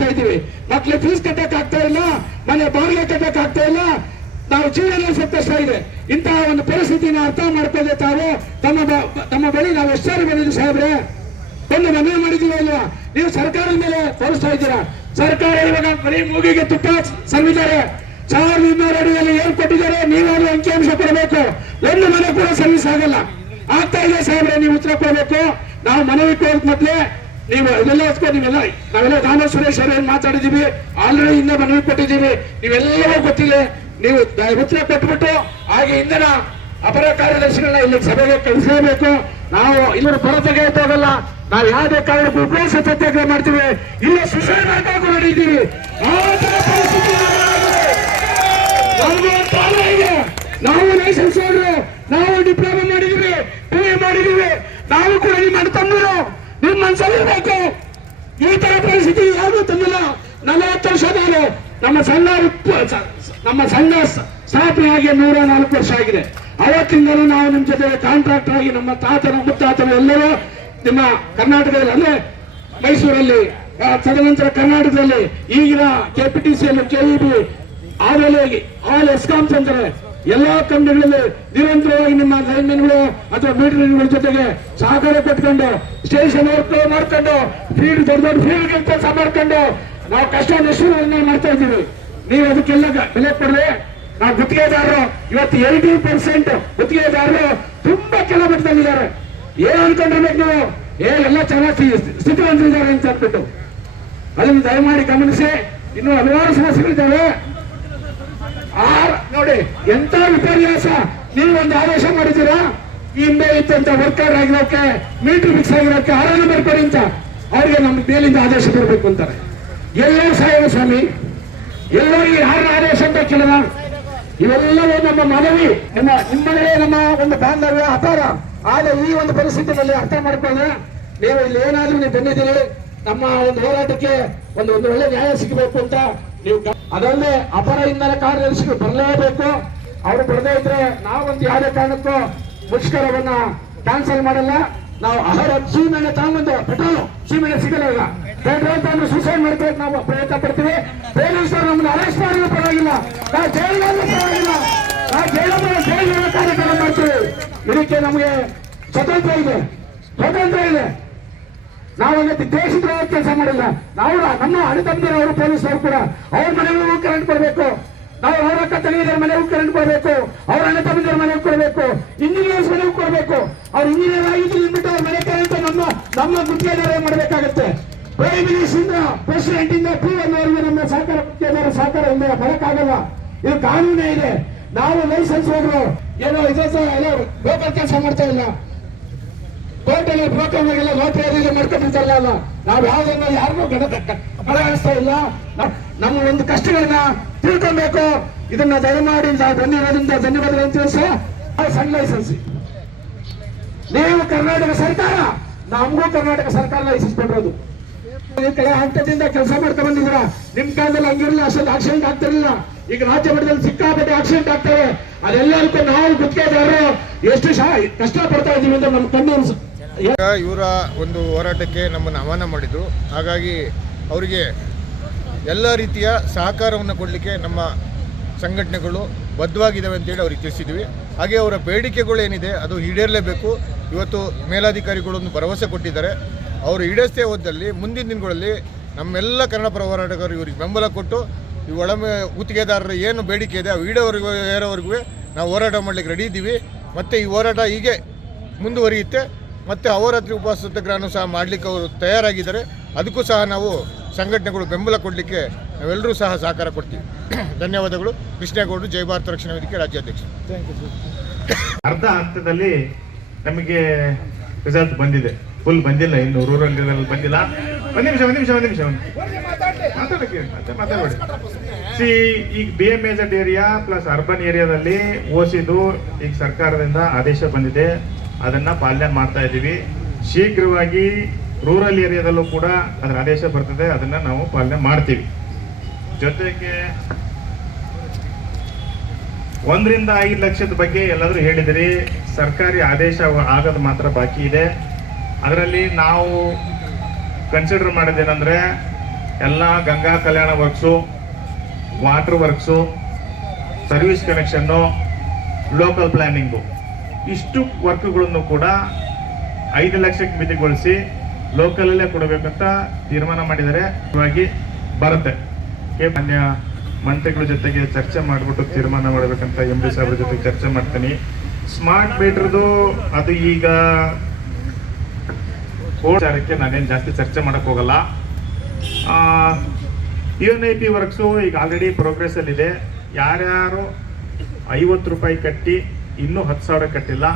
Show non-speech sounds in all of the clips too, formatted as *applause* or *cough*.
ಅನುಭವಿಸ್ತಾ ಇದ್ದೀವಿ. ಮಕ್ಳು ಫೀಸ್ ಕಟ್ಟಕ್ ಆಗ್ತಾ ಇಲ್ಲ, ಮನೆ ಬಾಗಿಲು ಕಟ್ಟಕ್ ಆಗ್ತಾ ಇಲ್ಲ. ನಾವು ಜೀವನ ಸಂಕಷ್ಟ ಇದೆ. ಇಂತಹ ಒಂದು ಪರಿಸ್ಥಿತಿನ ಅರ್ಥ ಮಾಡ್ಕೊಳ್ಳದೆ ತಾವು ತಮ್ಮ ತಮ್ಮ ಬಳಿ ನಾವು ಎಷ್ಟು ಸಾರಿ ಬಂದಿದ್ದೀವಿ ಸಾಹೇಬ್ರೆ? ಒಂದು ಮನವಿ ಮಾಡಿದೀವಿ ಅಲ್ವಾ ನೀವು ಸರ್ಕಾರದ ಮೇಲೆ ತೋರಿಸ್ತಾ ಇದ್ದೀರಾ? ಸರ್ಕಾರ ಇವಾಗ ಬರೀ ಮೂಗಿಗೆ ತುಪ್ಪ ಸಲ್ಲಿದ್ದಾರೆ ಸಾವಿರದ ಇನ್ನೂರು ಅಡಿಯಲ್ಲಿ ಏನ್ ಕೊಟ್ಟಿದ್ದಾರೆ, ನೀವಾದ್ರೂ ಅಂಕಿಅಂಶ ಕೊಡಬೇಕು. ಒಂದು ಮನೆ ಕೂಡ ಸರ್ವಿಸ್ ಆಗಲ್ಲ. ಆಗ್ತಾ ಇದೆ ಸಾಹೇಬ್ರೆ, ನೀವು ಉತ್ತರ ಕೊಡಬೇಕು. ನಾವು ಮನವಿ ಕೊಡೋದ್ ಮೊದ್ಲೇ ನೀವು ಇದೆಲ್ಲ ಹೊತ್ಕೊಂಡು ನೀವೆಲ್ಲ, ನಾವೆಲ್ಲ ದಾನ ಸುರೇಶ್ ಅವರೇನು ಮಾತಾಡಿದೀವಿ ಆಲ್ರೆಡಿ ಹಿಂದೆ ಮನವಿ ಕೊಟ್ಟಿದ್ದೀವಿ ನೀವೆಲ್ಲವೂ ಗೊತ್ತಿದೆ, ನೀವು ಉತ್ತರ ಕೊಟ್ಬಿಟ್ಟು ಹಾಗೆ ಇಂದನ ಅಪರ ಕಾರ್ಯದರ್ಶಿಗಳನ್ನ ಇಲ್ಲಿ ಸಭೆಗೆ ಕಳಿಸಲೇಬೇಕು. ನಾವು ಇಲ್ಲರ ಕೊರತೆಗೆ ಹೋಗಲ್ಲ ನಾವು ಯಾವುದೇ ಕಾರಣಕ್ಕೂ ಉಪವಾಸ ಸತ್ಯಾಗ್ರಹ ಮಾಡ್ತೀವಿ. ಇಲ್ಲ ಒಂದು ಕಾಲ ಇದೆ. ನಾವು ಲೈಸೆನ್ಸ್ ನಾವು ಡಿಪ್ಲೊಮಾ ಮಾಡಿದೀವಿ ಪಿ ಮಾಡಿದೀವಿ ನಾವು ಕೂಡ ನಿಮ್ಮ ತಮ್ಮರು. ನಿಮ್ಮ ಮನಸ್ಸಲ್ಲಿರ್ಬೇಕು ಈ ತರ ಪರಿಸ್ಥಿತಿ ಯಾರು ತಂದಿಲ್ಲ. ನಲವತ್ತು ವರ್ಷದವರು ನಮ್ಮ ಸಂಘ ನಮ್ಮ ಸಂಘ ಸ್ಥಾಪನೆ ಆಗಿ ನೂರ ನಾಲ್ಕು ವರ್ಷ ಆಗಿದೆ. ಅವತ್ತಿಂದಲೂ ನಾವು ನಿಮ್ಮ ಜೊತೆ ಕಾಂಟ್ರಾಕ್ಟರ್ ಆಗಿ ನಮ್ಮ ತಾತನ, ಮುತ್ತಾತನ ಎಲ್ಲರೂ ನಿಮ್ಮ ಕರ್ನಾಟಕದಲ್ಲಿ, ಅಂದ್ರೆ ಮೈಸೂರಲ್ಲಿ ತದನಂತರ ಕರ್ನಾಟಕದಲ್ಲಿ ಈಗಿನ ಕೆಪಿಟಿಸಿಯಲ್ಲಿ, ಕೆಇಬಿ, ಆಮೇಲೆ ಆಲ್ ಎಸ್ಕಾಮ್ಸ್ ಅಂತಾರೆ ಎಲ್ಲಾ ಕಂಪನಿಗಳಲ್ಲಿ ನಿರಂತರವಾಗಿ ನಿಮ್ಮ ಲೈನ್ಮನ್ಗಳು ಅಥವಾ ಮೀಟರ್ಗಳ ಜೊತೆಗೆ ಸಹಕಾರ ಕೊಟ್ಕೊಂಡು ಸ್ಟೇಷನ್ ವರ್ಕ್ ಮಾಡ್ಕೊಂಡು ಫೀಲ್ಡ್, ದೊಡ್ಡ ದೊಡ್ಡ ಫೀಲ್ಡ್ ಕೆಲಸ ಮಾಡ್ಕೊಂಡು ನಾವು ಕಷ್ಟ ನಷ್ಟಗಳನ್ನ ಮಾಡ್ತಾ ಇದ್ದೀವಿ. ನೀವು ಅದಕ್ಕೆಲ್ಲ ಬೆಲೆ ಕೊಡ್ರಿ. ನಾವು ಗುತ್ತಿಗೆದಾರರು, ಇವತ್ತು ಏಯ್ಟಿ ಪರ್ಸೆಂಟ್ ಗುತ್ತಿಗೆದಾರರು ತುಂಬಾ ಕೆಲಮಟ್ಟದಲ್ಲಿದ್ದಾರೆ ಏನ್ ಅನ್ಕೊಂಡಿರ್ಬೇಕು ನೀವು? ಏ, ಎಲ್ಲ ಚೆನ್ನಾಗಿ ಸ್ಥಿತಿವಂತರಿದ್ದಾರೆ ಅಂತ ಅಂದ್ಬಿಟ್ಟು. ಅದನ್ನು ದಯಮಾಡಿ ಗಮನಿಸಿ. ಇನ್ನು ಹಲವಾರು ಸಮಸ್ಯೆಗಳಿದ್ದಾವೆ. ನೋಡಿ ಎಂತ ವಿಪರ್ಯಾಸ ನೀವೊಂದು ಆದೇಶ ಮಾಡಿದ್ದೀರಾ? ಹಿಂದೆ ಇತ್ತಂತ ವರ್ಕರ್ ಆಗಿರೋಕೆ ಮೀಟರ್ ಫಿಕ್ಸ್ ಆಗಿರೋಕೆ ಆರೋಗ್ಯ ಬರ್ಬೇಡಿ ಅಂತ. ಅವ್ರಿಗೆ ನಮ್ಮ ಮೇಲಿಂದ ಆದೇಶ ಬರಬೇಕು ಅಂತಾರೆ. ಎಲ್ಲೋ ಸಾಯವ ಸ್ವಾಮಿ, ಎಲ್ಲೋ ಈ ಯಾರ ಆದೇಶ ಅಂತ ಕೇಳಿದ ಇವೆಲ್ಲವೂ ನಮ್ಮ ಮನವಿ, ನಿಮ್ಮ ನಿಮ್ಮನೆಯೇ ನಮ್ಮ ಒಂದು ಬಾಂಧವ್ಯ ಅಪಾರ. ಆದ್ರೆ ಈ ಒಂದು ಪರಿಸ್ಥಿತಿಯಲ್ಲಿ ಅರ್ಥ ಮಾಡ್ಕೊಂಡ್ರೆ ನೀವು ಇಲ್ಲಿ ಏನಾದ್ರೂ ನೀವು ಬಂದಿದ್ದೀರಿ, ನಮ್ಮ ಒಂದು ಹೋರಾಟಕ್ಕೆ ಒಂದು ಒಂದು ಒಳ್ಳೆ ನ್ಯಾಯ ಸಿಗಬೇಕು ಅಂತ ನೀವು ಅದಲ್ಲದೆ ಅಪರ ಕಾರ್ಯ ಕಾರ್ಯದರ್ಶಿಗಳು ಬರಲೇಬೇಕು. ಅವರು ಬರದೇ ಇದ್ರೆ ನಾವೊಂದು ಯಾವುದೇ ಕಾರಣಕ್ಕೂ ಮುಷ್ಕರವನ್ನ ಕ್ಯಾನ್ಸಲ್ ಮಾಡಲ್ಲ. ನಾವು ಆಹಾರ ಸೀಮೆಣ್ಣೆ ತಗೊಂಬಂದು ಪೆಟ್ರೋಲ್ ಸೀಮೆಣ್ಣೆ ಸಿಗಲ್ಲ ಪೆಟ್ರೋಲ್ ತಗೊಂಡು ಸುಸೈಡ್ ಮಾಡ್ಬೇಕು ನಾವು ಪ್ರಯತ್ನ ಪಡ್ತೀವಿ. ಪೊಲೀಸರು ನಮ್ಮನ್ನು ಅರೆಸ್ಟ್ ಮಾಡಲು ಪರವಾಗಿಲ್ಲ. ನಾವು ಜೈಲಿನಲ್ಲಿ ಪರವಾಗಿಲ್ಲ. ನಾವು ಜೈಲ ಜೈಲಿನ ಕಾರ್ಯಕ್ರಮ ಮಾಡ್ತೀವಿ. ಇದಕ್ಕೆ ನಮಗೆ ಸ್ವತಂತ್ರ ಇದೆ. ಸ್ವತಂತ್ರ ಇದೆ. ನಾವು ದೇಶದ ಕೆಲಸ ಮಾಡಿಲ್ಲ. ನಾವು ನಮ್ಮ ಅಣ್ಣತಮ್ಮದವರು ಪೊಲೀಸರು ಕೂಡ ಅವ್ರ ಮನೆಗೂ ಕರೆಂಟ್ ಕೊಡಬೇಕು. ನಾವು ಅವರ ಅಕ್ಕ ತಂಗಿಯರ ಮನೆಗೂ ಕರೆಂಟ್ ಕೊಡಬೇಕು. ಅವ್ರ ಅಣ್ಣ ತಮ್ಮದರ ಮನೆಗೂ ಕೊಡಬೇಕು. ಇಂಜಿನಿಯರ್ಸ್ ಮನೆಗೂ ಕೊಡಬೇಕು. ಅವ್ರ ಇಂಜಿನಿಯರ್ ಆಗಿದ್ದು ಬಿಟ್ಟು ಅವ್ರ ಮನೆ ಕರೆಂಟ್ ನಮ್ಮ ನಮ್ಮ ಗುತ್ತಿಗೆದಾರ ಮಾಡಬೇಕಾಗುತ್ತೆ. ಪ್ರೈಮ್ ಮಿನಿಸ್ಟರ್ ಪ್ರೆಸಿಡೆಂಟ್ ಇಂದ ಪಿ ಅವರಿಗೆ ನಮ್ಮ ಸಹಕಾರ, ಗುತ್ತಿಗೆದಾರ ಸಹಕಾರ ಇಲ್ಲ ಬರಕ್ಕಾಗಲ್ಲ. ಇದು ಕಾನೂನೇ ಇದೆ. ನಾವು ಲೈಸೆನ್ಸ್ ಹೋದ್ರು. ಏನೋ ಇದೊಂದು ಏನೋ ಲೋಕಲ್ ಕೆಲಸ ಮಾಡ್ತಾ ಇಲ್ಲ. ಕೋರ್ಟಲ್ಲಿ ಬ್ರೋಕರ್ಗಳಿಗೆಲ್ಲ ನೋಟ್ರಿ ಅದು ಮಾಡ್ಕೊಂಡಿರ್ತಾರಲ್ಲ ನಾವು ಯಾವ್ದನ್ನ ಯಾರನ್ನೂ ಗಡ ಇಲ್ಲ. ನಮ್ಮ ಒಂದು ಕಷ್ಟಗಳನ್ನ ತಿಳ್ಕೊಬೇಕು. ಇದನ್ನ ದಯಮಾಡಿ ಧನ್ಯವಾದದಿಂದ ಧನ್ಯವಾದಗಳು ತಿಳಿಸ ಸಣ್ಣ ಲೈಸೆನ್ಸ್ ನೀವು ಕರ್ನಾಟಕ ಸರ್ಕಾರ, ನಮಗೂ ಕರ್ನಾಟಕ ಸರ್ಕಾರ ಲೈಸೆನ್ಸ್ ಕೊಡೋದು ಕಡೆ ಹಂತದಿಂದ ಕೆಲಸ ಮಾಡ್ತಾ ಬಂದಿದ್ರ ನಿಮ್ ಕಾಲದಲ್ಲಿ ಹಂಗಿರಲಿಲ್ಲ ಅಷ್ಟೊಂದು ಆಕ್ಸಿಡೆಂಟ್ ಆಗ್ತಿರ್ಲಿಲ್ಲ. ಈಗ ರಾಜ್ಯ ಮಟ್ಟದಲ್ಲಿ ಸಿಕ್ಕಾಪಟ್ಟೆ ಆಕ್ಸಿಡೆಂಟ್ ಆಗ್ತವೆ. ಅದೆಲ್ಲದಕ್ಕೂ ನಾವು ಗುತ್ತಿಗೆದಾರರು. ಎಷ್ಟು ಕಷ್ಟ ಪಡ್ತಾ ಇದೀವಿ ಅಂತ ನಮ್ ಕಣ್ಣು ಇವರ ಒಂದು ಹೋರಾಟಕ್ಕೆ ನಮ್ಮನ್ನು ಆಹ್ವಾನ ಮಾಡಿದರು. ಹಾಗಾಗಿ ಅವರಿಗೆ ಎಲ್ಲ ರೀತಿಯ ಸಹಕಾರವನ್ನು ಕೊಡಲಿಕ್ಕೆ ನಮ್ಮ ಸಂಘಟನೆಗಳು ಬದ್ಧವಾಗಿದ್ದಾವೆ ಅಂತೇಳಿ ಅವ್ರಿಗೆ ತಿಳಿಸಿದ್ವಿ. ಹಾಗೆ ಅವರ ಬೇಡಿಕೆಗಳು ಏನಿದೆ ಅದು ಈಡೇರಲೇಬೇಕು. ಇವತ್ತು ಮೇಲಾಧಿಕಾರಿಗಳೊಂದು ಭರವಸೆ ಕೊಟ್ಟಿದ್ದಾರೆ. ಅವರು ಈಡೇರಿಸದೇ ಹೋದಲ್ಲಿ ಮುಂದಿನ ದಿನಗಳಲ್ಲಿ ನಮ್ಮೆಲ್ಲ ಕನ್ನಡಪರ ಹೋರಾಟಗಾರರು ಇವರಿಗೆ ಬೆಂಬಲ ಕೊಟ್ಟು ಈ ಒಳಮೆ ಗುತ್ತಿಗೆದಾರರ ಏನು ಬೇಡಿಕೆ ಇದೆ, ಅವು ಈಡೇವರೆಗೂ ಏರೋವರೆಗೂ ನಾವು ಹೋರಾಟ ಮಾಡಲಿಕ್ಕೆ ರೆಡಿ ಇದ್ದೀವಿ. ಮತ್ತು ಈ ಹೋರಾಟ ಹೀಗೆ ಮುಂದುವರಿಯುತ್ತೆ. ಮತ್ತು ಅವರಾತ್ರಿ ಉಪವಾಸ ಸತ್ಯಾಗ್ರಹನೂ ಸಹ ಮಾಡಲಿಕ್ಕೆ ಅವರು ತಯಾರಾಗಿದ್ದಾರೆ. ಅದಕ್ಕೂ ಸಹ ನಾವು ಸಂಘಟನೆಗಳು ಬೆಂಬಲ ಕೊಡಲಿಕ್ಕೆ ನಾವೆಲ್ಲರೂ ಸಹ ಸಹಕಾರ ಕೊಡ್ತೀವಿ. *coughs* ಧನ್ಯವಾದಗಳು. ಕೃಷ್ಣೇಗೌಡರು ಜೈ ಭಾರತ ರಕ್ಷಣಾ ವೇದಿಕೆ ರಾಜ್ಯಾಧ್ಯಕ್ಷ ಅರ್ಧ ಹಂತದಲ್ಲಿ ನಮಗೆ ರಿಸಲ್ಟ್ ಬಂದಿದೆ. ಫುಲ್ ಬಂದಿಲ್ಲ ಇನ್ನು ರೂರಲ್ ಲೆವೆಲ್ ಬಂದಿಲ್ಲ. ಒಂದ್ ನಿಮಿಷ ಒಂದ್ ನಿಮಿಷ ಒಂದ್ ನಿಮಿಷ ಒಂದ್ ಮಾತಾಡಕ್ಕೆ ಮತ್ತೆ ಮಾತಾಡಬೇಡಿ ಸಿ ಈಗ B M Z area plus urban ಏರಿಯಾದಲ್ಲಿ ಓಸಿದು ಈಗ ಸರ್ಕಾರದಿಂದ ಆದೇಶ ಬಂದಿದೆ. ಅದನ್ನ ಪಾಲನೆ ಮಾಡ್ತಾ ಇದ್ದೀವಿ. ಶೀಘ್ರವಾಗಿ ರೂರಲ್ ಏರಿಯಾದಲ್ಲೂ ಕೂಡ ಅದರ ಆದೇಶ ಬರ್ತದೆ, ಅದನ್ನ ನಾವು ಪಾಲನೆ ಮಾಡ್ತೀವಿ. ಜೊತೆಗೆ ಒಂದರಿಂದ ಐದು ಲಕ್ಷದ ಬಗ್ಗೆ ಎಲ್ಲಾದರೂ ಹೇಳಿದಿರಿ. ಸರ್ಕಾರಿ ಆದೇಶ ಆಗೋದು ಮಾತ್ರ ಬಾಕಿ ಇದೆ. ಅದರಲ್ಲಿ ನಾವು ಕನ್ಸಿಡರ್ ಮಾಡಿದ್ದೇನೆಂದರೆ ಎಲ್ಲ Ganga Kalyana works water works service connection local planning ಇಷ್ಟು ವರ್ಕ್ಗಳನ್ನು ಕೂಡ ಐದು ಲಕ್ಷಕ್ಕೆ ಮಿತಿಗೊಳಿಸಿ ಲೋಕಲಲ್ಲೇ ಕೊಡಬೇಕಂತ ತೀರ್ಮಾನ ಮಾಡಿದರೆ ಬರುತ್ತೆ. ಮಾನ್ಯ ಮಂತ್ರಿಗಳ ಜೊತೆಗೆ ಚರ್ಚೆ ಮಾಡಿಬಿಟ್ಟು ತೀರ್ಮಾನ ಮಾಡಬೇಕಂತ ಎಂ ಬಿ ಸಾಹೇಬ್ರ ಜೊತೆ ಚರ್ಚೆ ಮಾಡ್ತೀನಿ. ಸ್ಮಾರ್ಟ್ ಮೀಟರ್ದು ಅದು ಈಗ ವಿಚಾರಕ್ಕೆ ನಾನೇನು ಜಾಸ್ತಿ ಚರ್ಚೆ ಮಾಡಕ್ಕೆ ಹೋಗಲ್ಲ. U N I P works ಈಗ ಆಲ್ರೆಡಿ ಪ್ರೋಗ್ರೆಸ್ಸಲ್ಲಿದೆ ಯಾರ್ಯಾರು ಐವತ್ತು ರೂಪಾಯಿ ಕಟ್ಟಿ ಇನ್ನೂ ಹತ್ತು ಸಾವಿರ ಕಟ್ಟಿಲ್ಲ.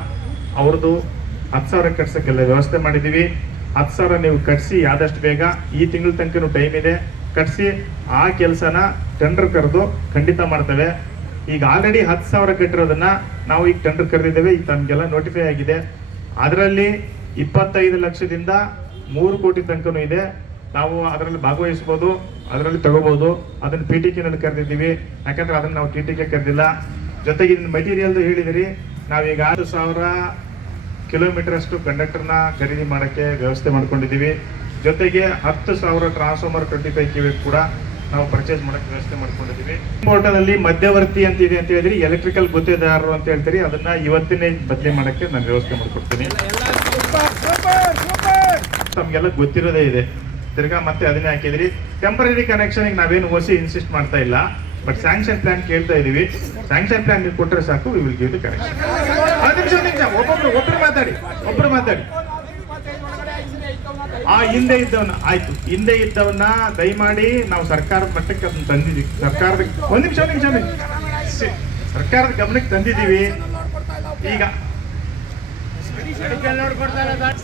ಅವ್ರದ್ದು ಹತ್ತು ಸಾವಿರ ಕಟ್ಸೋಕ್ಕೆಲ್ಲ ವ್ಯವಸ್ಥೆ ಮಾಡಿದ್ದೀವಿ. ಹತ್ತು ಸಾವಿರ ನೀವು ಕಟ್ಸಿ ಆದಷ್ಟು ಬೇಗ. ಈ ತಿಂಗಳ ತನಕನೂ ಟೈಮ್ ಇದೆ. ಕಟ್ಸಿ ಆ ಕೆಲಸನ ಟೆಂಡರ್ ಕರೆದು ಖಂಡಿತ ಮಾಡ್ತೇವೆ. ಈಗ ಆಲ್ರೆಡಿ ಹತ್ತು ಸಾವಿರ ಕಟ್ಟಿರೋದನ್ನ ನಾವು ಈಗ ಟೆಂಡರ್ ಕರೆದಿದ್ದೇವೆ. ಈಗ ತಮಗೆಲ್ಲ ನೋಟಿಫೈ ಆಗಿದೆ. ಅದರಲ್ಲಿ ಇಪ್ಪತ್ತೈದು ಲಕ್ಷದಿಂದ ಮೂರು ಕೋಟಿ ತನಕನೂ ಇದೆ. ನಾವು ಅದರಲ್ಲಿ ಭಾಗವಹಿಸ್ಬೋದು, ಅದರಲ್ಲಿ ತಗೋಬೋದು. ಅದನ್ನು ಪಿ ಟಿ ಕೆನಲ್ಲಿ ಕರೆದಿದ್ದೀವಿ. ಯಾಕಂದ್ರೆ ಅದನ್ನು ನಾವು ಟಿ ಟಿ ಕೆ ಕರೆದಿಲ್ಲ. ಜೊತೆಗೆ ಮೆಟೀರಿಯಲ್ದು ಹೇಳಿದಿರಿ, ನಾವೀಗ ಆರು ಸಾವಿರ ಕಿಲೋಮೀಟರ್ ಅಷ್ಟು ಕಂಡಕ್ಟರ್ನ ಖರೀದಿ ಮಾಡೋಕ್ಕೆ ವ್ಯವಸ್ಥೆ ಮಾಡ್ಕೊಂಡಿದ್ದೀವಿ. ಜೊತೆಗೆ ಹತ್ತು ಸಾವಿರ ಟ್ರಾನ್ಸ್ಫಾರ್ಮರ್ ಟ್ವೆಂಟಿ ಫೈವ್ ಕೂಡ ನಾವು ಪರ್ಚೇಸ್ ಮಾಡೋಕ್ಕೆ ವ್ಯವಸ್ಥೆ ಮಾಡ್ಕೊಂಡಿದ್ದೀವಿ. ಇಂಪೋರ್ಟಲ್ಲಿ ಮಧ್ಯವರ್ತಿ ಅಂತ ಇದೆ ಅಂತ ಹೇಳಿದ್ರಿ ಎಲೆಕ್ಟ್ರಿಕಲ್ ಗುತ್ತೇದಾರರು ಅಂತ ಹೇಳ್ತೀರಿ, ಅದನ್ನ ಇವತ್ತಿನೇ ಬದಲಿ ಮಾಡೋಕ್ಕೆ ನಾನು ವ್ಯವಸ್ಥೆ ಮಾಡ್ಕೊಡ್ತೀನಿ. ತಮಗೆಲ್ಲ ಗೊತ್ತಿರೋದೇ ಇದೆ. ತಿರ್ಗಾ ಮತ್ತೆ ಅದನ್ನೇ ಹಾಕಿದ್ರಿ. ಟೆಂಪರರಿ ಕನೆಕ್ಷನ್ಗೆ ನಾವೇನು ಓಸಿ ಇನ್ಸಿಸ್ಟ್ ಮಾಡ್ತಾ ಇಲ್ಲ. ಬಟ್ ಸ್ಯಾಂಕ್ಷನ್ ಪ್ಲಾನ್ ಕೇಳ್ತಾ ಇದೀವಿ. ಸ್ಯಾಂಕ್ಷನ್ ಪ್ಲಾನ್ ನೀವು ಕೊಟ್ಟರೆ ಸಾಕು we will give the correction ನಿಮಿಷ ನಿಮಿಷ. ಒಬ್ಬೊಬ್ರು, ಒಬ್ರು ಮಾತಾಡಿ ಒಬ್ರು ಮಾತಾಡಿ. ಆ ಹಿಂದೆ ಇದ್ದವನ್ನ ಆಯ್ತು. ಹಿಂದೆ ಇದ್ದವನ್ನ ದಯಮಾಡಿ ನಾವು ಸರ್ಕಾರದ ಮಟ್ಟಕ್ಕೆ ಅದನ್ನ ತಂದಿದ್ದೀವಿ. ಸರ್ಕಾರದ, ಒಂದ್ ನಿಮಿಷ ಒಂದ್ ನಿಮಿಷ ಸರ್ಕಾರದ ಗಮನಕ್ಕೆ ತಂದಿದ್ದೀವಿ. ಈಗ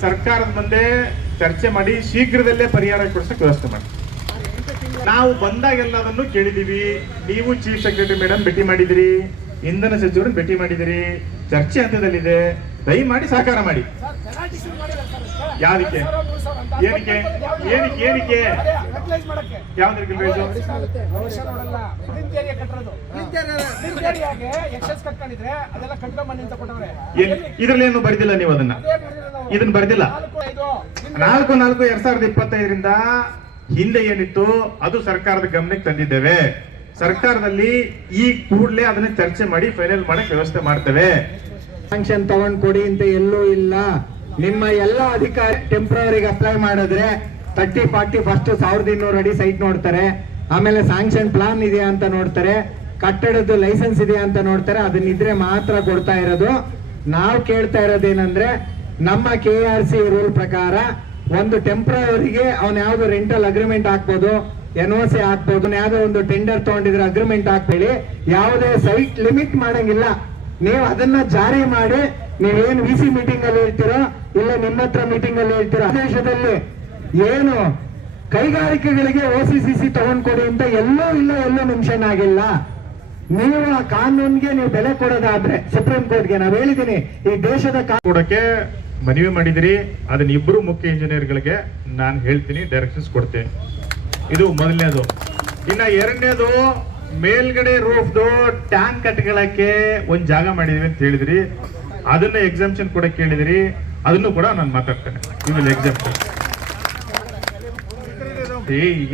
ಸರ್ಕಾರದ ಮುಂದೆ ಚರ್ಚೆ ಮಾಡಿ ಶೀಘ್ರದಲ್ಲೇ ಪರಿಹಾರ ಕೊಡ್ಸಕ್ ವ್ಯವಸ್ಥೆ ಮಾಡಿ. ನಾವು ಬಂದಾಗೆಲ್ಲದನ್ನು ಕೇಳಿದೀವಿ. ನೀವು ಚೀಫ್ ಸೆಕ್ರೆಟರಿ ಮೇಡಮ್ ಭೇಟಿ ಮಾಡಿದಿರಿ. ಇಂಧನ ಸಚಿವರನ್ನು ಭೇಟಿ ಮಾಡಿದಿರಿ. ಚರ್ಚೆ ಹಂತದಲ್ಲಿದೆ. ದಯಮಾಡಿ ಸಹಕಾರ ಮಾಡಿ. ಯಾವ್ದಕ್ಕೆ? ಏನಕ್ಕೆ? ಏನಕ್ಕೆ? ಏನಕ್ಕೆ? ಯಾವ್ದಕ್ಕೆ ಇದ್ರಲ್ಲಿ ಏನು ಬರ್ದಿಲ್ಲ ನೀವು ಅದನ್ನ? ಇದನ್ನ ಬರ್ದಿಲ್ಲ? ನಾಲ್ಕು ನಾಲ್ಕು ಎರಡ್ ಸಾವಿರದ ಇಪ್ಪತ್ತೈದರಿಂದ ಹಿಂದೆ ಏನಿತ್ತು, ಅದು ಸರ್ಕಾರದ ಗಮನಕ್ಕೆ ತಂದಿದ್ದೇವೆ. ಸರ್ಕಾರದಲ್ಲಿ ಈ ಕೂಡಲೇ ಅದನ್ನ ಚರ್ಚೆ ಮಾಡಿ ಫೈನಲ್ ಮಾಡಕ್ ವ್ಯವಸ್ಥೆ ಮಾಡ್ತೇವೆ. ಸ್ಯಾಂಕ್ಷನ್ ತಗೊಂಡ್ ಕೊಡಿ ಅಂತ ಎಲ್ಲೂ ಇಲ್ಲ. ನಿಮ್ಮ ಎಲ್ಲ ಅಧಿಕಾರಿ ಟೆಂಪ್ರವರಿಗೆ ಅಪ್ಲೈ ಮಾಡಿದ್ರೆ ತರ್ಟಿ ಫಾರ್ಟಿ ಫಸ್ಟ್ ಸಾವಿರದ ಇನ್ನೂರು ಅಡಿ ಸೈಟ್ ನೋಡ್ತಾರೆ. ಆಮೇಲೆ ಸ್ಯಾಂಕ್ಷನ್ ಪ್ಲಾನ್ ಇದೆಯಾ ಅಂತ ನೋಡ್ತಾರೆ. ಕಟ್ಟಡದ್ದು ಲೈಸೆನ್ಸ್ ಇದೆಯಾ ಅಂತ ನೋಡ್ತಾರೆ. ಅದನ್ನಿದ್ರೆ ಮಾತ್ರ ಕೊಡ್ತಾ ಇರೋದು. ನಾವು ಕೇಳ್ತಾ ಇರೋದೇನಂದ್ರೆ, ನಮ್ಮ ಕೆ ಆರ್ ಸಿ ರೂಲ್ ಪ್ರಕಾರ ಒಂದು ಟೆಂಪ್ರವರಿಗೆ ಅವ್ನ ಯಾವ್ದು ರೆಂಟಲ್ ಅಗ್ರಿಮೆಂಟ್ ಹಾಕ್ಬೋದು ಎನ್ ಒ ಸಿ ಹಾಕ್ಬೋದು ಯಾವ್ದೋ ಒಂದು ಟೆಂಡರ್ ತಗೊಂಡಿದ್ರೆ ಅಗ್ರಿಮೆಂಟ್ ಹಾಕ್ಬೇಡಿ. ಯಾವುದೇ ಸೈಟ್ ಲಿಮಿಟ್ ಮಾಡಂಗಿಲ್ಲ. ನೀವು ಅದನ್ನ ಜಾರಿ ಮಾಡಿ ನೀವೇನ್ ವಿ ಸಿ ಮೀಟಿಂಗ್ ಅಲ್ಲಿ ಹೇಳ್ತೀರೋ, ಇಲ್ಲ ನಿಮ್ಮ ಹತ್ರ ಮೀಟಿಂಗ್ ಅಲ್ಲಿ ಹೇಳ್ತೀರೋ ದೇಶದಲ್ಲಿ ಏನು ಕೈಗಾರಿಕೆಗಳಿಗೆ ಓ ಸಿ ಸಿ ಸಿ ತಗೊಂಡ್ಕೊಡಿ ಅಂತ ಎಲ್ಲೂ ಇಲ್ಲ, ಎಲ್ಲೂ ಮೆನ್ಷನ್ ಆಗಿಲ್ಲ. ನೀವು ಆ ಕಾನೂನ್ಗೆ ನೀವು ಬೆಲೆ ಕೊಡೋದಾದ್ರೆ ಸುಪ್ರೀಂ ಕೋರ್ಟ್ಗೆ ನಾವು ಹೇಳಿದ್ದೀನಿ ಈ ದೇಶದ ಕಾನೂನು ಮನವಿ ಮಾಡಿದಿರಿ, ಅದನ್ನ ಇಬ್ಬರು ಮುಖ್ಯ ಇಂಜಿನಿಯರ್ಗಳಿಗೆ ನಾನು ಹೇಳ್ತೀನಿ ಡೈರೆಕ್ಷನ್ಸ್ ಕೊಡ್ತೀನಿ. ಇದು ಮೊದಲನೇದು. ಇನ್ನ ಎರಡನೇದು, ಮೇಲ್ಗಡೆ ರೂಫ್ದು ಟ್ಯಾಂಕ್ ಕಟ್ಕೊಳ್ಳಕ್ಕೆ ಒಂದು ಜಾಗ ಮಾಡಿದೀವಿ ಅಂತ ಹೇಳಿದ್ರಿ. ಅದನ್ನ ಎಕ್ಸಾಮ್ಷನ್ ಕೂಡ ಕೇಳಿದ್ರಿ. ಅದನ್ನು ಕೂಡ ನಾನು ಮಾತಾಡ್ತೇನೆ. ಇವಿಲ್ ಎಕ್ಸಾಮ್ಷನ್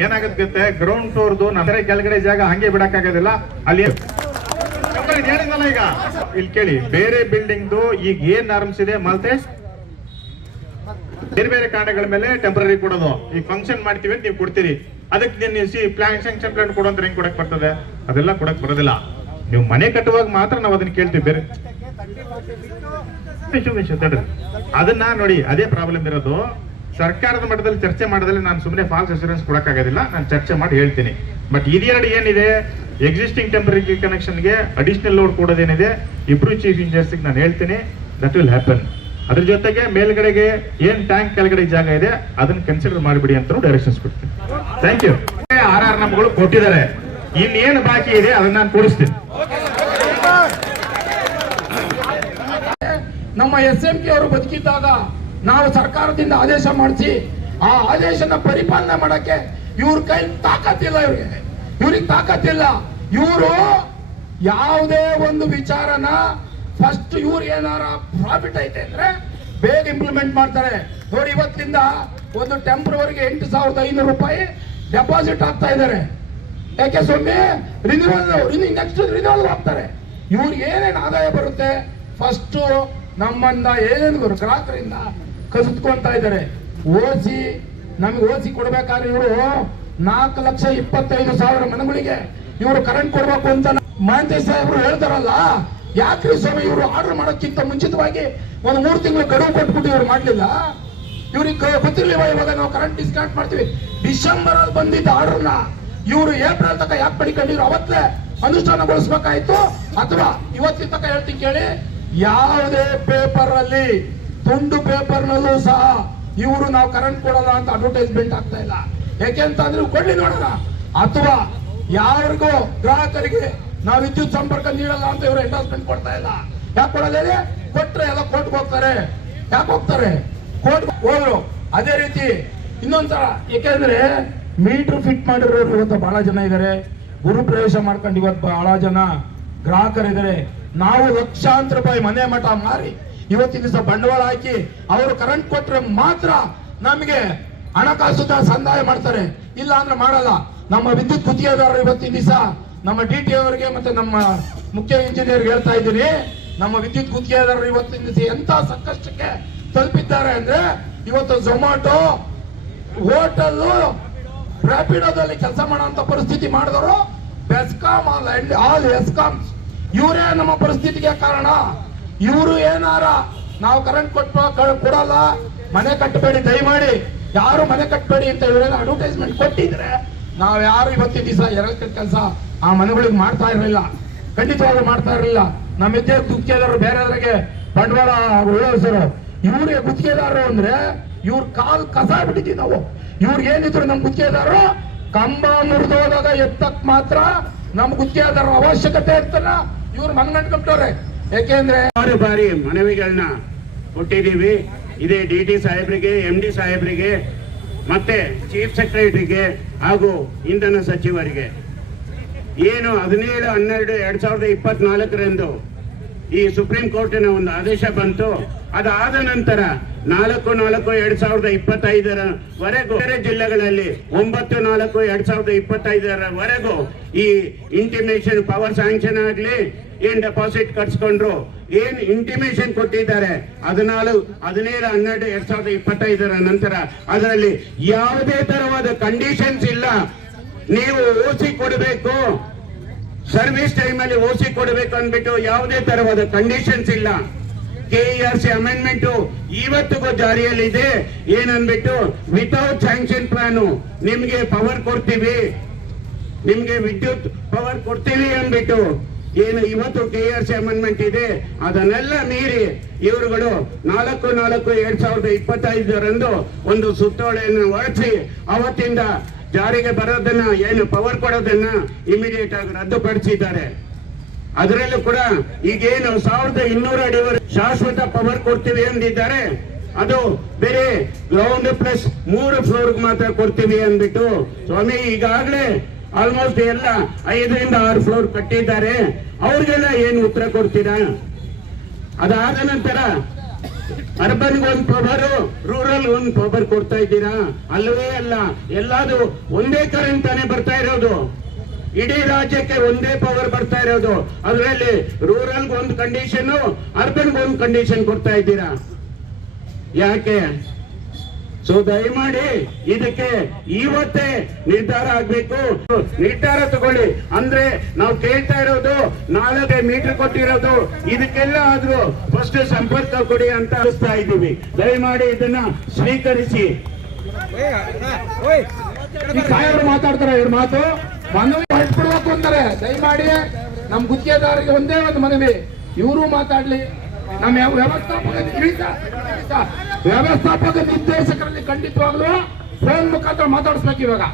ಏನಾಗತ್ತೆ ಗೊತ್ತೆ? ಗ್ರೌಂಡ್ ಫ್ಲೋರ್ದು ನಮ್ಮ ಕೆಳಗಡೆ ಜಾಗ ಹಂಗೆ ಬಿಡಕ್ಕಾಗೋದಿಲ್ಲ. ಅಲ್ಲಿ ಈಗ ಇಲ್ಲಿ ಕೇಳಿ, ಬೇರೆ ಬಿಲ್ಡಿಂಗ್ದು ಈಗ ಏನ್ ಮಲ್ತೇಶ್ ಮಾಲ್ತೇಶ್ ಬೇರೆ ಬೇರೆ ಕಾರಣಗಳ ಮೇಲೆ ಟೆಂಪರರಿ ಕೊಡೋದು. ಈ ಫಂಕ್ಷನ್ ಮಾಡ್ತೀವಿ ಅಂತ ನೀವು ಕೊಡ್ತೀರಿ. ಅದಕ್ಕೆ ನೀವು ಸಿ ಪ್ಲಾನ್ ಸ್ಯಾಂಕ್ಷನ್ ಪ್ಲಾನ್ ಕೊಡೋ ಅಂದ್ರೆ ಹೆಂಗ್ ಕೊಡಕ್ ಬರ್ತದೆ? ಅದೆಲ್ಲ ಕೊಡಕ್ ಬರೋದಿಲ್ಲ. ನೀವು ಮನೆ ಕಟ್ಟುವಾಗ ಮಾತ್ರ ನಾವು ಅದನ್ನ ಕೇಳ್ತೀವಿ. ಬೇರೆ ಅದನ್ನ ನೋಡಿ, ಅದೇ ಪ್ರಾಬ್ಲಮ್ ಇರೋದು. ಸರ್ಕಾರದ ಮಟ್ಟದಲ್ಲಿ ಚರ್ಚೆ ಮಾಡಿದ್ರೆ ನಾನು ಸುಮ್ಮನೆ ಫಾಲ್ಸ್ ಅಶ್ಯೂರೆನ್ಸ್ ಕೊಡಕ್ಕಾಗೋದಿಲ್ಲ. ನಾನು ಚರ್ಚೆ ಮಾಡಿ ಹೇಳ್ತೀನಿ. ಬಟ್ ಇದೆರಡು ಏನಿದೆ? ಎಕ್ಸಿಸ್ಟಿಂಗ್ ಟೆಂಪರರಿ ಕನೆಕ್ಷನ್ಗೆ ಅಡಿಷನಲ್ ಲೋಡ್ ಕೊಡೋದೇನಿದೆ? ಇಬ್ರು ಚೀಫ್ ಇಂಜಿನಿಯರ್ಸ್ ನಾನು ಹೇಳ್ತೀನಿ. ದಟ್ ವಿಲ್ ಹ್ಯಾಪನ್ ಅದ್ರ ಜೊತೆಗೆ ಮೇಲ್ಗಡೆಗೆ ಏನ್ ಟ್ಯಾಂಕ್ ಕೆಳಗಡೆ ಜಾಗ ಇದೆ, ಅದನ್ನ ಕನ್ಸಿಡರ್ ಮಾಡಿಬಿಡಿ ಅಂತ ಡೈರೆಕ್ಷನ್ಸ್ ಕೊಡ್ತೀನಿ. ಥ್ಯಾಂಕ್ ಯು ಆರ್ ಆರ್ ನಮ್ಗಳು ಕೊಟ್ಟಿದ್ದಾರೆ. ಇನ್ನೇನು ಬಾಕಿ ಇದೆ, ಅದನ್ನ ನಾನು ಕೊಡಿಸ್ತೀನಿ ನಮ್ಮ ಎಸ್ ಎಂ ಕೆ ಅವರು ಬದುಕಿದ್ದಾಗ ನಾವು ಸರ್ಕಾರದಿಂದ ಆದೇಶ ಮಾಡಿಸಿ, ಆ ಆದೇಶನ ಪರಿಪಾಲನೆ ಮಾಡಕ್ಕೆ ಇವ್ರ ಕೈ ತಾಕತ್ತಿಲ್ಲ ಇವ್ರಿಗೆ. ಇವ್ರಿಗೆ ತಾಕತ್ತಿಲ್ಲ. ಇವರು ಯಾವುದೇ ಒಂದು ವಿಚಾರನ ಫಸ್ಟ್ ಇವ್ರು ಏನಾರ ಪ್ರಾಫಿಟ್ ಐತೆ ಅಂದ್ರೆ ಬೇಗ ಇಂಪ್ಲಿಮೆಂಟ್ ಮಾಡ್ತಾರೆ. ನೋಡಿ, ಇವತ್ತಿಂದ ಒಂದು ಟೆಂಪ್ರವರಿಗೆ ಎಂಟು ಸಾವಿರದ ಐನೂರು ರೂಪಾಯಿ ಡೆಪಾಸಿಟ್ ಆಗ್ತಾ ಇದ್ದಾರೆ. ಯಾಕೆ ಸ್ವಾಮಿ? ರಿನ್ಯೂವಲ್ ಇನ್ನು ನೆಕ್ಸ್ಟ್ ರಿನ್ಯೂವಲ್ ಆಗ್ತಾರೆ ಇವ್ರಿಗೆ ಏನೇನು ಆದಾಯ ಬರುತ್ತೆ? ಫಸ್ಟ್ ನಮ್ಮನ್ನ ಏನೇನು ಗುರು ಗ್ರಾಹಕರಿಂದ ಕಸಿದ್ಕೊಂತ ಇದ್ದಾರೆ. ಓಸಿ, ನಮಗೆ ಓಸಿ ಕೊಡ್ಬೇಕಾದ್ರೆ ಇವರು ನಾಲ್ಕು ಲಕ್ಷ ಇಪ್ಪತ್ತೈದು ಸಾವಿರ ಮನೆಗಳಿಗೆ ಇವರು ಕರೆಂಟ್ ಕೊಡ್ಬೇಕು ಅಂತ ಮಹಂತೇಶ್ ಸಾಹೇಬ್ರು ಹೇಳ್ತಾರಲ್ಲ. ಯಾಕ್ರಿ ಸ್ವಾಮಿ ಇವರು ಆರ್ಡರ್ ಮಾಡೋಕ್ಕಿಂತ ಮುಂಚಿತವಾಗಿ ಒಂದು ಮೂರು ತಿಂಗಳು ಗಡುವು ಕೊಟ್ಬಿಟ್ಟು ಇವ್ರು ಮಾಡಲಿಲ್ಲ. ಇವ್ರಿಗೆ ಗೊತ್ತಿರಲಿಲ್ಲ ಇವಾಗ ನಾವು ಕರೆಂಟ್ ಡಿಸ್ಕನೆಕ್ಟ್ ಮಾಡ್ತೀವಿ. ಡಿಸೆಂಬರ್ ಅಲ್ಲಿ ಬಂದಿದ್ದ ಆರ್ಡರ್ನ ಇವರು ಏಪ್ರಿಲ್ ತನಕ ಯಾಕೆ ಪಡಿಕೊಂಡಿದ್ರು? ಅವತ್ತೇ ಅನುಷ್ಠಾನಗೊಳಿಸ್ಬೇಕಾಯ್ತು? ಅಥವಾ ಇವತ್ತಿನ ತನಕ ಹೇಳ್ತೀನಿ ಕೇಳಿ. ಯಾವುದೇ ಪೇಪರ್ ಅಲ್ಲಿ, ತುಂಡು ಪೇಪರ್ನಲ್ಲೂ ಸಹ ಇವರು ನಾವು ಕರೆಂಟ್ ಕೊಡಲ್ಲ ಅಂತ ಅಡ್ವರ್ಟೈಸ್ಮೆಂಟ್ ಆಗ್ತಾ ಇಲ್ಲ. ಯಾಕೆಂತಂದ್ರೆ ಕೊಡ್ಲಿ ನೋಡೋಣ. ಅಥವಾ ಯಾರಿಗೂ ಗ್ರಾಹಕರಿಗೆ ನಾವು ವಿದ್ಯುತ್ ಸಂಪರ್ಕ ನೀಡಲ್ಲ ಅಂತ ಇವರು ಎಂಡೋಸ್ಮೆಂಟ್ ಕೊಡ್ತಾ ಇಲ್ಲ. ಯಾಕೆ ಕೊಡೋದೇ ಕೊಟ್ರೆ ಎಲ್ಲ ಕೋರ್ಟ್ಗೆ ಹೋಗ್ತಾರೆ. ಯಾಕೆ ಹೋಗ್ತಾರೆ? ಕೋರ್ಟ್ ಹೋದ್ರು. ಅದೇ ರೀತಿ ಇನ್ನೊಂದ್ಸಲ ಯಾಕೆಂದ್ರೆ ಮೀಟರ್ ಫಿಟ್ ಮಾಡಿರೋರು ಇವತ್ತು ಬಹಳ ಜನ ಇದ್ದಾರೆ ಗುರು ಪ್ರವೇಶ ಮಾಡ್ಕೊಂಡು ಇವತ್ತು ಬಹಳ ಜನ ಗ್ರಾಹಕರಿದ್ದಾರೆ ನಾವು ಲಕ್ಷಾಂತರ ರೂಪಾಯಿ ಮನೆ ಮಠ ಮಾರಿ ಇವತ್ತಿನ ದಿವಸ ಬಂಡವಾಳ ಹಾಕಿ ಅವರು ಕರೆಂಟ್ ಕೊಟ್ಟರೆ ಮಾತ್ರ ನಮಗೆ ಹಣಕಾಸು ಸಂದಾಯ ಮಾಡ್ತಾರೆ. ಇಲ್ಲ ಅಂದ್ರೆ ಮಾಡಲ್ಲ. ನಮ್ಮ ವಿದ್ಯುತ್ ಗುತ್ತಿಗೆದಾರರು ಇವತ್ತಿನ ದಿವಸ ನಮ್ಮ ಡಿ ಟಿ ಅವರಿಗೆ ಮತ್ತೆ ನಮ್ಮ ಮುಖ್ಯ ಇಂಜಿನಿಯರ್ ಹೇಳ್ತಾ ಇದ್ದೀನಿ, ನಮ್ಮ ವಿದ್ಯುತ್ ಗುತ್ತಿಗೆದಾರರು ಇವತ್ತಿನ ಎಂತ ಸಂಕಷ್ಟಕ್ಕೆ ತಲುಪಿದ್ದಾರೆ ಅಂದ್ರೆ ಇವತ್ತು ಝೊಮ್ಯಾಟೊ ಹೋಟೆಲ್ ರ್ಯಾಪಿಡೋದಲ್ಲಿ ಕೆಲಸ ಮಾಡುವಂತ ಪರಿಸ್ಥಿತಿ ಮಾಡಿದವರು ಬೆಸ್ಕಾಮ್ ಆಲ್ ಎಸ್ಕಾಮ್ಸ್ ಇವರೇ ನಮ್ಮ ಪರಿಸ್ಥಿತಿಗೆ ಕಾರಣ. ಇವರು ಏನಾರ ನಾವು ಕರೆಂಟ್ ಕೊಟ್ಟು ಕೊಡಲ್ಲ, ಮನೆ ಕಟ್ಟಬೇಡಿ, ದಯಮಾಡಿ, ಯಾರು ಮನೆ ಕಟ್ಟಬೇಡಿ ಅಂತ ಇವರೇನು ಅಡ್ವರ್ಟೈಸ್ಮೆಂಟ್ ಕೊಟ್ಟಿದ್ರೆ ನಾವ್ ಯಾರು ಇವತ್ತಿನ ದಿವಸ ಎರಡು ಕೆಲಸ ಆ ಮನೆಗಳಿಗೆ ಮಾಡ್ತಾ ಇರಲಿಲ್ಲ. ಖಂಡಿತವಾಗ್ಲೂ ಮಾಡ್ತಾ ಇರಲಿಲ್ಲ. ನಮ್ಮ ಇದ್ದೇ ಗುತ್ತಿಗೆದಾರರು ಬೇರೆಯವರಿಗೆ ಬಂಡವಾಳ ಸರ್ ಇವ್ರಿಗೆ ಗುತ್ತಿಗೆದಾರರು ಅಂದ್ರೆ ಇವ್ರ ಕಾಲ್ ಕಸ ಬಿಟ್ಟಿದ್ದೀವಿ ನಾವು. ಇವ್ರಿಗೆ ಏನಿದ್ರು ನಮ್ ಗುತ್ತಿಗೆದಾರರು, ಕಂಬ ಮುರಿದೋದಾಗ ಎತ್ತಕ್ ಮಾತ್ರ ನಮ್ ಗುತ್ತಿಗೆದಾರರ ಅವಶ್ಯಕತೆ ಇರ್ತಲ್ಲ. ಇವ್ರು ಮನ್ಗಂಡ್ಕೊಂಬಿಟ್ಟವ್ರೆ ಯಾಕೆಂದ್ರೆ ಆರು ಬಾರಿ ಮನವಿಗಳನ್ನ ಕೊಟ್ಟಿದ್ದೀವಿ. ಇದೇ ಡಿ ಟಿ ಸಾಹೇಬ್ರಿಗೆ, ಎಂ ಡಿ ಸಾಹೇಬರಿಗೆ ಮತ್ತೆ ಚೀಫ್ ಸೆಕ್ರೆಟರಿಗೆ ಹಾಗೂ ಇಂಧನ ಸಚಿವರಿಗೆ. ಏನು ಹದಿನೇಳು, ಹನ್ನೆರಡು, ಎರಡ್ ಸಾವಿರದ ಇಪ್ಪತ್ನಾಲ್ಕರಂದು ಈ ಸುಪ್ರೀಂ ಕೋರ್ಟಿನ ಒಂದು ಆದೇಶ ಬಂತು. ಅದಾದ ನಂತರ ನಾಲ್ಕು ನಾಲ್ಕು, ಎರಡ್ ಸಾವಿರದ ಇಪ್ಪತ್ತೈದರವರೆಗೂ ಬೇರೆ ಜಿಲ್ಲೆಗಳಲ್ಲಿ ಒಂಬತ್ತು, ನಾಲ್ಕು, ಎರಡ್ ಸಾವಿರದ ಇಪ್ಪತ್ತೈದರವರೆಗೂ ಈ ಇಂಟಿಮೇಷನ್ ಪವರ್ ಸ್ಯಾಂಕ್ಷನ್ ಆಗ್ಲಿ ಏನ್ ಡೆಪಾಸಿಟ್ ಕಟ್ಸ್ಕೊಂಡ್ರು, ಏನ್ ಇಂಟಿಮೇಷನ್ ಕೊಟ್ಟಿದ್ದಾರೆ ಹದಿನಾಲ್ಕು ಹದಿನೇಳು, ಹನ್ನೆರಡು, ಎರಡ್ ಸಾವಿರದ ಇಪ್ಪತ್ತೈದರ ನಂತರ ಅದರಲ್ಲಿ ಯಾವುದೇ ತರವಾದ ಕಂಡೀಷನ್ಸ್ ಇಲ್ಲ. ನೀವು ಓಸಿ ಕೊಡಬೇಕು. ಸರ್ವಿಸ್ ಟೈಮ್ ಅಲ್ಲಿ ಓಸಿ ಕೊಡಬೇಕು ಅಂದ್ಬಿಟ್ಟು ಯಾವುದೇ ತರವಾದ ಕಂಡೀಷನ್ಸ್ ಇಲ್ಲ. ಕೆ ಆರ್ ಸಿ ಅಮೆಂಡ್ಮೆಂಟ್ ಇವತ್ತಿಗೂ ಜಾರಿಯಲ್ಲಿದೆ. ಏನನ್ಬಿಟ್ಟು ವಿತೌಟ್ ಸ್ಯಾಂಕ್ಷನ್ ಪ್ಲಾನ್ ನಿಮ್ಗೆ ಪವರ್ ಕೊಡ್ತೀವಿ. ನಿಮ್ಗೆ ವಿದ್ಯುತ್ ಪವರ್ ಕೊಡ್ತೀವಿ ಅಂದ್ಬಿಟ್ಟು. ಏನು ಇವತ್ತು ಕೆ ಆರ್ ಸಿ ಅಮೆಂಡ್ಮೆಂಟ್ ಇದೆ, ಅದನ್ನೆಲ್ಲ ಮೀರಿ ಇವರುಗಳು ನಾಲ್ಕು ನಾಲ್ಕು ಎರಡ್ ಸಾವಿರದ ಇಪ್ಪತ್ತೈದರಂದು ಒಂದು ಸುತ್ತೋಲೆಯನ್ನು ಹೊರಡಿಸಿ ಅವತ್ತಿಂದ ಜಾರಿಗೆ ಬರೋದನ್ನ, ಏನು ಪವರ್ ಕೊಡೋದನ್ನ ಇಮಿಡಿಯೇಟ್ ಆಗಿ ರದ್ದುಪಡಿಸಿದ್ದಾರೆ. ಅದರಲ್ಲೂ ಕೂಡ ಈಗೇನು ಸಾವಿರದ ಇನ್ನೂರ ಅಡಿವರೆಗೆ ಶಾಶ್ವತ ಪವರ್ ಕೊಡ್ತೀವಿ ಅಂದಿದ್ದಾರೆ. ಅದು ಬೇರೆ ಗ್ರೌಂಡ್ ಪ್ಲಸ್ ಮೂರು ಫ್ಲೋರ್ ಮಾತ್ರ ಕೊಡ್ತೀವಿ ಅಂದ್ಬಿಟ್ಟು, ಸ್ವಾಮಿ ಈಗಾಗಲೇ ಆಲ್ಮೋಸ್ಟ್ ಎಲ್ಲ ಐದರಿಂದ ಆರು ಫ್ಲೋರ್ ಕಟ್ಟಿದ್ದಾರೆ. ಅವ್ರಿಗೆಲ್ಲ ಏನು ಉತ್ತರ ಕೊಡ್ತೀರಾ? ಅದಾದ ನಂತರ ಅರ್ಬನ್ ಒಂದು ಪವರ್ ರೂರಲ್ ಒಂದು ಪವರ್ ಕೊಡ್ತಾ ಇದ್ದೀರಾ? ಅಲ್ಲವೇ ಅಲ್ಲ, ಎಲ್ಲಾದು ಒಂದೇ ಕರೆಂಟ್ ತಾನೇ ಬರ್ತಾ ಇರೋದು. ಇಡೀ ರಾಜ್ಯಕ್ಕೆ ಒಂದೇ ಪವರ್ ಬರ್ತಾ ಇರೋದು. ಅದರಲ್ಲಿ ರೂರಲ್ ಒಂದು ಕಂಡೀಷನ್ ಅರ್ಬನ್ ಒಂದು ಕಂಡೀಷನ್ ಕೊಡ್ತಾ ಇದ್ದೀರಾ? ಯಾಕೆ? ಸೊ ದಯಮಾಡಿ ಇದಕ್ಕೆ ಇವತ್ತೇ ನಿರ್ಧಾರ ಆಗ್ಬೇಕು. ನಿರ್ಧಾರ ತಗೊಳ್ಳಿ. ಅಂದ್ರೆ ನಾವು ಕೇಳ್ತಾ ಇರೋದು ನಾಲ್ಕೇ ಮೀಟರ್ ಕೊಟ್ಟಿರೋದು. ಇದಕ್ಕೆಲ್ಲ ಆದ್ರೂ ಫಸ್ಟ್ ಸಂಪರ್ಕ ಕೊಡಿ ಅಂತ ಅನಿಸ್ತಾ ಇದ್ದೀವಿ. ದಯಮಾಡಿ ಇದನ್ನ ಸ್ವೀಕರಿಸಿ. ಸಾಹೇಬರು ಮಾತಾಡ್ತಾರೆ ಇವ್ರ ಮಾತು. ಮನವಿ ಹೊರಟ್ಬಿಡ್ಬೇಕು ಅಂತಾರೆ ದಯಮಾಡಿ ನಮ್ ಗುತ್ತಿಗೆದಾರರಿಗೆ ಒಂದೇ ಒಂದು ಮನವಿ. ಇವರು ಮಾತಾಡ್ಲಿ. ನಮ್ಮ ಯಾವ ವ್ಯವಸ್ಥಾಪಕ. ವ್ಯವಸ್ಥಾಪಕ ನಿರ್ದೇಶಕರಲ್ಲಿ ಖಂಡಿತವಾಗ್ಲೂ ಫೋನ್ ಮುಖಾಂತರ ಮಾತಾಡಿಸ್ಬೇಕು ಇವಾಗ.